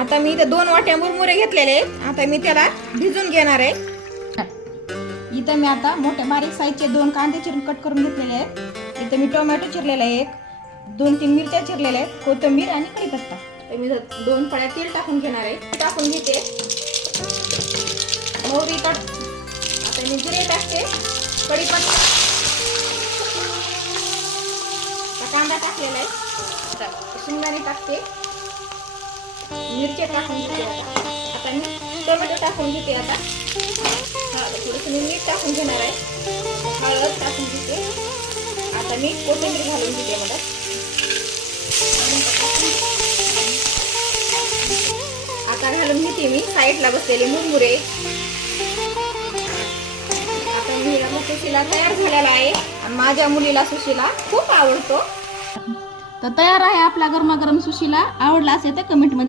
आता मी इथं 2 वाट्या मुरमुरे घेतलेले आहेत. आता मी त्याला भिजून घेणार आहे. इथं मी आता मोठ्या बारीक साईजचे 2 कांदे चिरून कट करून घेतलेले आहेत. इथं मी टोमॅटो चिरलेला आहे, 2-3 मिरच्या चिरलेल्या आहेत, कोथिंबीर आणि कढीपत्ता. तर मी 2 पळ्या तेल टाकून घेणार आहे. टाकून घेते मोहरी. आता मी जिरे टाकते, कढीपत्ता, कांदा टाकलेला आहे, शेंगदाणे टाकते, मिरची टाकून घेते. आता मी टोमॅटो टाकून घेते. आता थोडंसं मी मीठ टाकून घेणार आहे, हळद टाकून घेते. आता मी कोथिंबीर घालून घेते. मला आता घालून घेते मी साईडला बसलेले मुरमुरे. आता मी सुशीला तयार झालेला आहे आणि माझ्या मुलीला सुशीला खूप आवडतो. तर तयार आहे आपला गरमागरम सुशीला. आवडला असेल तर कमेंट मध्ये